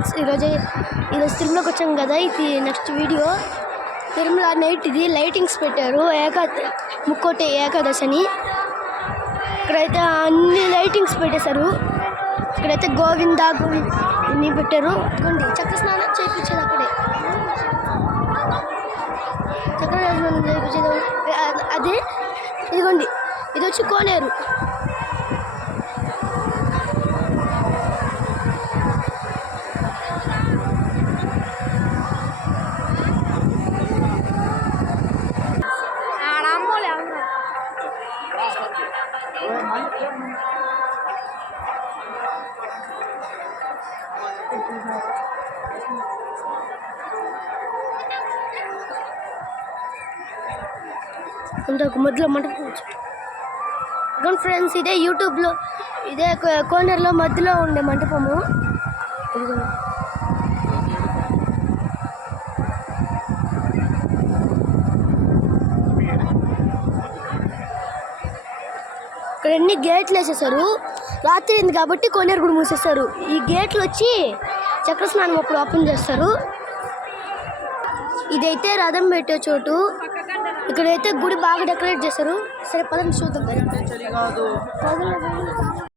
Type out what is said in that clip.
Friends, ఈరోజు తిరుమలకి వచ్చాం కదా. ఇది నెక్స్ట్ వీడియో. తిరుమల నైట్ ఇది లైటింగ్స్ పెట్టారు, ముక్కోటి ఏకాదశి అని. ఇక్కడైతే అన్ని లైటింగ్స్ పెట్టేశారు. ఇక్కడైతే గోవింద అన్ని పెట్టారు. ఇదిగోండి చక్ర స్నానం చేయించేది అక్కడే. చక్ర స్నానం చేయించేది అదే. ఇదిగోండి ఇది వచ్చి కోనేరు. అంతకు మధ్యలో మంటపం ఫ్రెండ్స్, ఇదే యూట్యూబ్లో ఇదే కోనర్లో మధ్యలో ఉండే మంటపము. ఇక్కడ అన్ని గేట్లు వేసేసారు. రాత్రి అయింది కాబట్టి కోనేరు కూడా మూసేస్తారు. ఈ గేట్లు వచ్చి చక్ర స్నానం అప్పుడు ఓపెన్ చేస్తారు. ఇదైతే రథం పెట్టే చోటు. ఇక్కడైతే గుడి బాగా డెకరేట్ చేశారు. సరే పదండి చూద్దాం.